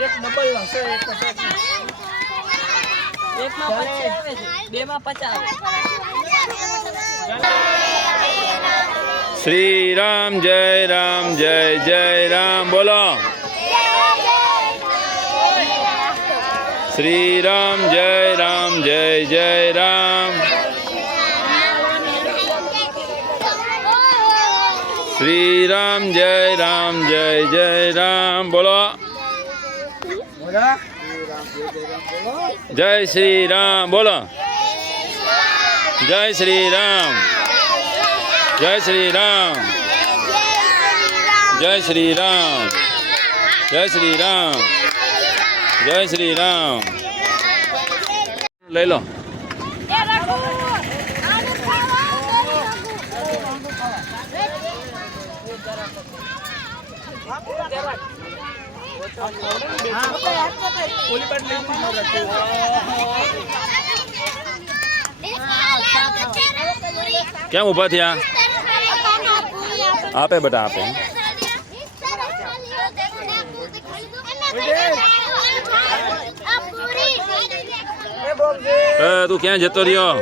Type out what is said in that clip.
એક ડબલ હશે એક હશે એકમાં પચાસ શ્રી રામ જય રામ જય જય રામ. બોલો. શ્રી રામ જય રામ જય જય રામ. શ્રી રામ જય રામ જય જય રામ. બોલો. બોલો. જય શ્રી રામ બોલો. જય શ્રી રામ જય શ્રી રામ જય શ્રી રામ જય શ્રી રામ જય શ્રી રામ લઈ લો કેમ ઊભા થયા આપે બેટા આપે એ તું ક્યાં જતો રહ્યો